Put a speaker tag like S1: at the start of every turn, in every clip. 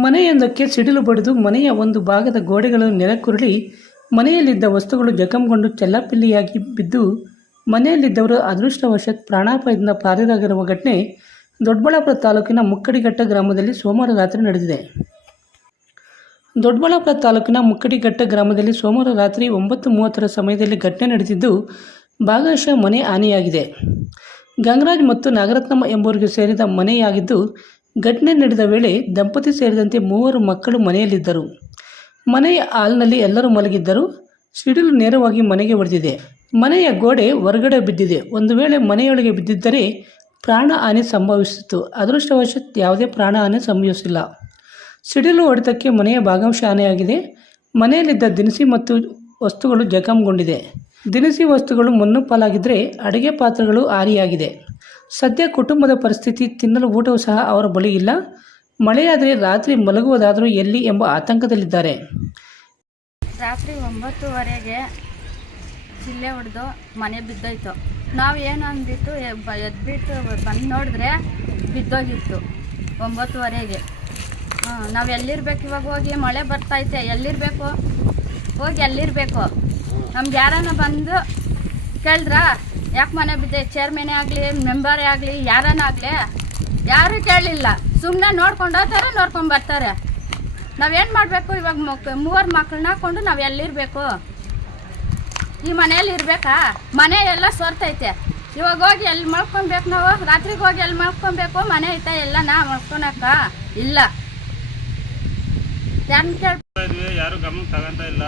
S1: ಮನೆಯೊಂದಕ್ಕೆ ಸಿಡಿಲು ಬಡಿದು ಮನೆಯ ಒಂದು ಭಾಗದ ಗೋಡೆಗಳು ನೆಲಕ್ಕುರುಳಿ ಮನೆಯಲ್ಲಿದ್ದ ವಸ್ತುಗಳು ಜಖಂಗೊಂಡು ಚೆಲ್ಲಾಪಿಲ್ಲಿಯಾಗಿ ಬಿದ್ದು ಮನೆಯಲ್ಲಿದ್ದವರು ಅದೃಷ್ಟವಶಾತ್ ಪ್ರಾಣಾಪಾಯದಿಂದ ಪಾರಿದಾಗಿರುವ ಘಟನೆ ದೊಡ್ಡಬಳ್ಳಾಪುರ ತಾಲೂಕಿನ ಮುಕ್ಕಡಿಘಟ್ಟ ಗ್ರಾಮದಲ್ಲಿ ಸೋಮವಾರ ರಾತ್ರಿ ನಡೆದಿದೆ. ದೊಡ್ಡಬಳ್ಳಾಪುರ ತಾಲೂಕಿನ ಮುಕ್ಕಡಿಘಟ್ಟ ಗ್ರಾಮದಲ್ಲಿ ಸೋಮವಾರ ರಾತ್ರಿ ಒಂಬತ್ತು ಮೂವತ್ತರ ಸಮಯದಲ್ಲಿ ಘಟನೆ ನಡೆದಿದ್ದು ಭಾಗಶಃ ಮನೆ ಹಾನಿಯಾಗಿದೆ ಗಂಗರಾಜ್ ಮತ್ತು ನಾಗರತ್ನಮ್ಮ ಎಂಬುವರಿಗೆ ಸೇರಿದ ಮನೆಯಾಗಿದ್ದು ಘಟನೆ ನಡೆದ ವೇಳೆ ದಂಪತಿ ಸೇರಿದಂತೆ ಮೂವರು ಮಕ್ಕಳು ಮನೆಯಲ್ಲಿದ್ದರು. ಮನೆಯ ಹಾಲ್ನಲ್ಲಿ ಎಲ್ಲರೂ ಮಲಗಿದ್ದರು. ಸಿಡಿಲು ನೇರವಾಗಿ ಮನೆಗೆ ಹೊಡೆದಿದೆ. ಮನೆಯ ಗೋಡೆ ಹೊರಗಡೆ ಬಿದ್ದಿದೆ. ಒಂದು ವೇಳೆ ಮನೆಯೊಳಗೆ ಬಿದ್ದಿದ್ದರೆ ಪ್ರಾಣ ಹಾನಿ ಸಂಭವಿಸಿತ್ತು. ಅದೃಷ್ಟವಶಾತ್ ಯಾವುದೇ ಪ್ರಾಣ ಹಾನಿ ಸಂಭವಿಸಿಲ್ಲ. ಸಿಡಿಲು ಹೊಡೆತಕ್ಕೆ ಮನೆಯ ಭಾಗಂಶ ಹಾನಿಯಾಗಿದೆ. ಮನೆಯಲ್ಲಿದ್ದ ದಿನಸಿ ಮತ್ತು ವಸ್ತುಗಳು ಜಖಂಗೊಂಡಿದೆ. ದಿನಸಿ ವಸ್ತುಗಳು ಮಣ್ಣು ಪಾಲಾಗಿದ್ದರೆ ಅಡುಗೆ ಪಾತ್ರೆಗಳು ಹಾನಿಯಾಗಿದೆ ಸದ್ಯ ಕುಟುಂಬದ ಪರಿಸ್ಥಿತಿ ತಿನ್ನಲು ಊಟವೂ ಸಹ ಅವರ ಬಳಿ ಇಲ್ಲ. ಮಳೆಯಾದರೆ ರಾತ್ರಿ ಮಲಗುವುದಾದರೂ ಎಲ್ಲಿ ಎಂಬ ಆತಂಕದಲ್ಲಿದ್ದಾರೆ.
S2: ರಾತ್ರಿ ಒಂಬತ್ತುವರೆಗೆ ಚಿಲ್ಲೆ ಹೊಡೆದು ಮನೆ ಬಿದ್ದೋಯ್ತು. ನಾವು ಏನು ಅಂದ್ಬಿಟ್ಟು ಎದ್ಬಿಟ್ಟು ಬಂದು ನೋಡಿದ್ರೆ ಬಿದ್ದೋಗಿತ್ತು ಒಂಬತ್ತುವರೆಗೆ. ಹಾಂ, ನಾವು ಎಲ್ಲಿರ್ಬೇಕು ಇವಾಗ ಹೋಗಿ? ಮಳೆ ಬರ್ತೈತೆ ಎಲ್ಲಿರಬೇಕು? ಹೋಗಿ ಎಲ್ಲಿರಬೇಕು? ನಮ್ಗೆ ಯಾರನ್ನ ಬಂದು ಕೇಳಿದ್ರ? ಯಾಕೆ ಮನೆ ಬಿದ್ದೆ? ಚೇರ್ಮನೇ ಆಗಲಿ ಮೆಂಬರೇ ಆಗಲಿ, ಯಾರನ್ನ ಆಗಲಿ, ಯಾರೂ ಕೇಳಲಿಲ್ಲ ಸುಮ್ಮನೆ ನೋಡ್ಕೊಂಡು ಹೋಗ್ತಾರೆ ನೋಡ್ಕೊಂಡು ಬರ್ತಾರೆ. ನಾವೇನು ಮಾಡಬೇಕು? ಇವಾಗ ಮಕ್, ಮೂವರು ಮಕ್ಕಳನ್ನ ಹಾಕ್ಕೊಂಡು ನಾವು ಎಲ್ಲಿರಬೇಕು? ಈ ಮನೆಯಲ್ಲಿ ಇರಬೇಕಾ? ಮನೆ ಎಲ್ಲ ಸೋರ್ತೈತೆ ಇವಾಗ ಹೋಗಿ ಎಲ್ಲಿ ಮಲ್ಕೊಬೇಕು ನಾವು? ರಾತ್ರಿಗೆ ಹೋಗಿ ಎಲ್ಲಿ ಮಲ್ಕೊಬೇಕು ಮನೆ ಐತೆ? ಎಲ್ಲ ನಾ ಮಲ್ಕೊಳಕ್ಕ? ಇಲ್ಲ.
S3: ಯಾರು ಗಮನ ತಗೊಂತ ಇಲ್ಲ.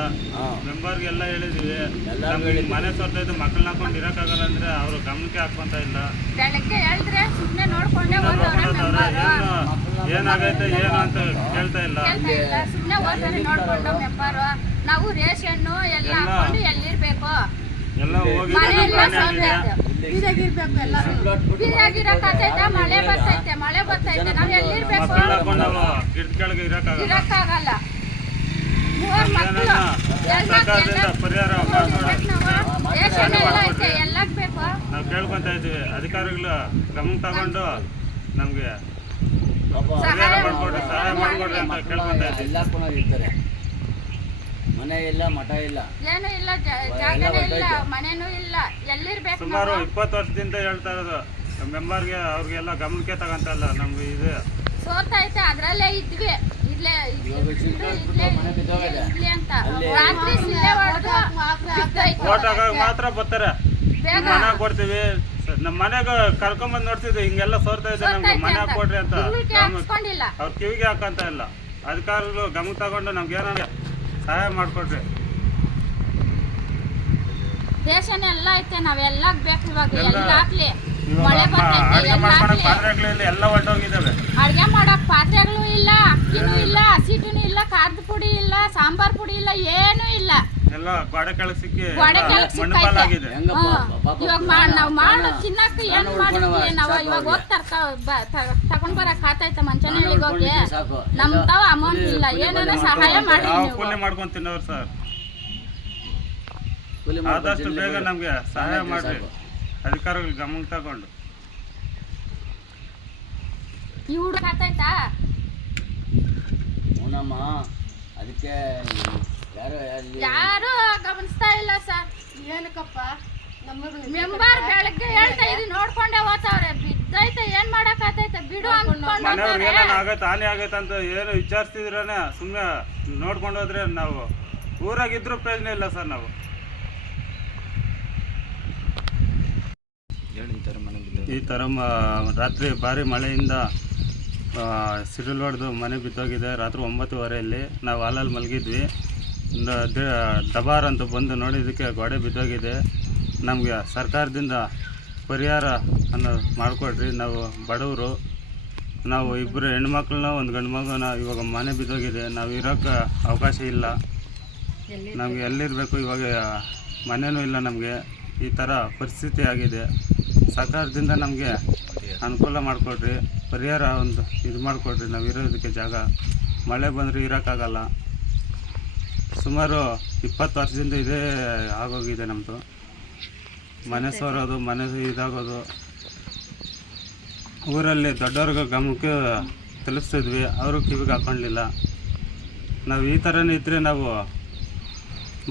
S3: ಮೆಂಬರ್ಗೆಲ್ಲ ಹೇಳಿದೀವಿ. ನಮ್ಗೆ ಮನೆ ಸೊರ್ತೈತೆ ಮಕ್ಕಳನ್ನ ಹಾಕೊಂಡು ಇರಕ್ಕಾಗಲ್ಲ ಅಂದ್ರೆ ಅವ್ರು ಗಮನಕ್ಕೆ ಹಾಕೊಂತ ಇಲ್ಲ. ಏನಾಗೈತೆ ಏನು ಅಂತ ಕೇಳ್ತಾ ಇಲ್ಲ.
S2: ನಾವು ರೇಷನ್ನು ಎಲ್ಲ
S3: ಎಲ್ಲ.
S2: ಹಾಕೊಂಡು ಎಲ್ಲಿರ್ಬೇಕು?
S3: ಎಲ್ಲ ಹೋಗಿ
S2: ಮನೆ ಎಲ್ಲ.
S3: ಹಾನಿ ಆಗಿದೆ
S2: ಸೋತೈತೆ ಬೀದಾಗಿರಕ್ಕಾಗ್ತೈತೆ ಮಳೆ ಬರ್ತೈತೆ ಬರ್ತೈತೆ ನಾವು ಎಲ್ಲಿರ್ಬೇಕು?
S3: ಇರಕ್ಕಾಗಲ್ಲ.
S2: ಮೂವರ್ ಮಕ್ಕಳು ಎಲ್ಲಕ್ ಬೇಕು?
S3: ನಾವು ಕೇಳ್ಕೊಂತ ಇದೀವಿ ಅಧಿಕಾರಿಗಳು ಗಮನ ತಗೊಂಡು ನಮ್ಗೆ ಸಹಾಯ ಮಾಡ್ಕೊಡ್ರಿ ಸಹಾಯ ಮಾಡ್ಕೊಡ್ರಿ ಅಂತ ಕೇಳ್ಕೊಂತ ಇದ್ದೀವಿ.
S4: ಮನೆ ಇಲ್ಲ ಮಠ ಇಲ್ಲ.
S2: ಏನು ಇಲ್ಲ ಜ- ಜಾಗನೇ ಇಲ್ಲ ಮನೆನೂ ಇಲ್ಲ. ಎಲ್ಲಿರ್ಬೇಕು
S3: ಸುಮಾರು
S2: ನಾವು?
S3: ಇಪ್ಪತ್ತು ವರ್ಷದಿಂದ ಹೇಳ್ತಾ ಇರೋದು. ಮೆಂಬರ್ಗೆ ಅವ್ರಿಗೆಲ್ಲ ಗಮನಕ್ಕೆ ತಗೊಂತ ಇಲ್ಲ ನಮ್ಗೆ ಇದು.
S2: ಸೋತೈತೆ ಅದ್ರಲ್ಲೇ ಇದ್ವಿ. ಇಲ್ಲೇ
S4: ಇವಾಗ
S2: ಇಲ್ಲೇ
S4: ಮನೆ ಬಿದ್ದೋಗಿದೆ.
S2: ಇರ್ಲಿ ಅಂತ. ರಾತ್ರಿ ಸಿಲ್ಲೆ ಹೊಡೆದು.
S3: ಓಟ್ ಮಾತ್ರ ಬರ್ತಾರೆ.
S2: ಬೇಗ.
S3: ಮನೆ ಕೊಡ್ತೀವಿ. ಸ- ನಮ್ಮ ಮನೆಗೆ ಕರ್ಕೊಂಬಂದ್ ನೋಡ್ತಿದ್ವಿ. ಹಿಂಗೆಲ್ಲ ಸೋರ್ತಾ ಇದೆ ನಮ್ಗೆ ಮನೆ. ಕೊಡ್ರಿ ಅಂತ.
S2: ತಿಂಗ್ಳಿಗೆ ಹಾಕ್ಸ್ಕೊಂಡಿಲ್ಲ.
S3: ಅವ್ರ ಕಿವಿಗೆ ಹಾಕಂತ ಇಲ್ಲ. ಅಧಿಕಾರಿಗಳು ಗಮನ ತಗೊಂಡು ನಮ್ಗೆ ಏನಾರ ಸಹಾಯ ಮಾಡ್ಕೊಡ್ರಿ
S2: ರೇಷನ್ ಎಲ್ಲ ಐತೆ ನಾವೆಲ್ಲ ಬೇಕು ಇವಾಗ.
S3: ಎಲ್ಲ.
S2: ಹಾಕ್ಲಿ ಮಳೆ
S3: ಅಡುಗೆ ಮಾಡ್ಕೊಳಕ್ ಎಲ್ಲ ಹೊರ್ಟೋಗಿದ್ದಾವೆ
S2: ಅಡ್ಗೆ ಮಾಡಕ್ ಪಾತ್ರೆಗಳು ಇಲ್ಲ ಅಕ್ಕಿನೂ ಇಲ್ಲ. ಹಸಿಟುನು ಇಲ್ಲ ಖಾರದ ಪುಡಿ ಇಲ್ಲ ಸಾಂಬಾರ್ ಪುಡಿ ಇಲ್ಲ ಏನೂ ಇಲ್ಲ
S3: ಎಲ್ಲ ಗೋಡೆ
S2: ಇವಾಗ ನಾವ್ ಮಾಡು
S4: ಪ್ರಾಣ-
S2: ತಿನ್ನಕ್
S4: ಪ್ರಾಣ
S2: ಏನ್
S4: ಉಳ್ಕೊಳವ,
S2: ನಾವು ಇವಾಗ ತಗೊಂಡ್ ಬರಕ್ ಆತೈತೆ ಹೋಗಿ ನಮ್ ತಾವ ಅಮೌಂಟ್ ಇಲ್ಲ ಏನಾರ ಸಹಾಯ
S4: ಮಾಡ್ಕೊಂಡು
S2: ಮಾಡಿ
S3: ಕೂಲಿ ಮಾಡ್ಕೊಂಡು ತಿನ್ನೋರು ಸರ್. ಆದಷ್ಟು ಬೇಗ ನಮ್ಗೆ ಸಹಾಯ. ಮಾಡ್ರಿ. ಅಧಿಕಾರಿಗಳು ಗಮನ ತಗೊಂಡು.
S2: ಹುಡುಗ ಆತೈತಾ
S4: ಅದಕ್ಕೆ ಯಾರು
S2: ಯಾರು ಗಮನಿಸ್ತಾ ಇಲ್ಲ ಸರ್.
S5: ಏನಕ್ಕಪ್ಪ?
S2: ಮೆಂಬರ್ ಬೆಳಗ್ಗೆ ಹೇಳ್ತಾ ಇರಿ ನೋಡ್ಕೊಂಡೆ ಹೋಗ್ತಾವ್ರೆ ಬಿದ್ದೈತೆ ಏನ್ ಮಾಡಕ್ ಆತೈತೆ? ಬಿಡು ಅನ್ಕೊಂಡು
S3: ಮನೆಯವ್ರಿಗೆ ಏನಾನ ಆಗೈತೆ ಹಾನಿ ಆಗೈತೆ ಅಂತ ಏನು ವಿಚಾರಿಸ್ತಿದ್ರೇನೆ ಸುಮ್ಮನೆ ನೋಡ್ಕೊಂಡು ಹೋದ್ರೆ ನಾವು ಊರಾಗಿದ್ರು ಪ್ರಯೋಜನ ಇಲ್ಲ ಸರ್ ನಾವು. ಈ ಥರ ಮ- ರಾತ್ರಿ ಭಾರಿ ಮಳೆಯಿಂದ ಸಿಡಿಲ್ ಹೊಡೆದು ಮನೆ ಬಿದ್ದೋಗಿದೆ. ರಾತ್ರಿ ಒಂಬತ್ತುವರೆಯಲ್ಲಿ ನಾವು ಹಾಲಲ್ಲಿ ಮಲಗಿದ್ವಿ. ದಬಾರ್ ಅಂತ ಬಂದು ನೋಡಿದ್ದಕ್ಕೆ ಗೋಡೆ ಬಿದ್ದೋಗಿದೆ. ನಮಗೆ ಸರ್ಕಾರದಿಂದ ಪರಿಹಾರ ಅನ್ನೋದು ಮಾಡಿಕೊಡ್ರಿ ನಾವು ಬಡವರು. ನಾವು ಇಬ್ಬರು ಹೆಣ್ಮಕ್ಳನ್ನ ಒಂದು ಗಂಡು ಮಗುನ ಇವಾಗ ಮನೆ ಬಿದ್ದೋಗಿದೆ. ನಾವು ಇರೋಕ್ಕೆ ಅವಕಾಶ ಇಲ್ಲ. ನಮಗೆ ಎಲ್ಲಿರಬೇಕು? ಇವಾಗ ಮನೆಯೂ ಇಲ್ಲ ನಮಗೆ. ಈ ಥರ ಪರಿಸ್ಥಿತಿ ಆಗಿದೆ. ಸರ್ಕಾರದಿಂದ ನಮಗೆ ಅನುಕೂಲ ಮಾಡಿಕೊಡ್ರಿ. ಪರಿಹಾರ ಒಂದು ಇದು ಮಾಡಿಕೊಡ್ರಿ. ನಾವು ಇರೋದಕ್ಕೆ ಜಾಗ. ಮಳೆ ಬಂದರೆ ಇರೋಕ್ಕಾಗಲ್ಲ. ಸುಮಾರು ಇಪ್ಪತ್ತು ವರ್ಷದಿಂದ ಇದೇ ಆಗೋಗಿದೆ ನಮ್ಮದು ಮನೆ ಸೋರೋದು ಮನೆ ಇದಾಗೋದು. ಊರಲ್ಲಿ ದೊಡ್ಡವ್ರಿಗೆ ಗಮನಕ್ಕೆ ತಲುಪಿಸಿದ್ವಿ. ಅವರು ಕಿವಿಗೆ ಹಾಕ್ಕೊಳ್ಳಿಲ್ಲ ನಾವು ಈ ಥರನೇ ಇದ್ದರೆ ನಾವು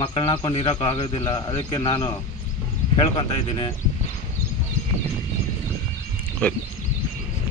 S3: ಮಕ್ಕಳನ್ನ ಹಾಕೊಂಡು ಇರೋಕ್ಕೂ ಆಗೋದಿಲ್ಲ. ಅದಕ್ಕೆ ನಾನು ಹೇಳ್ಕೊತಾ ಇದ್ದೀನಿ.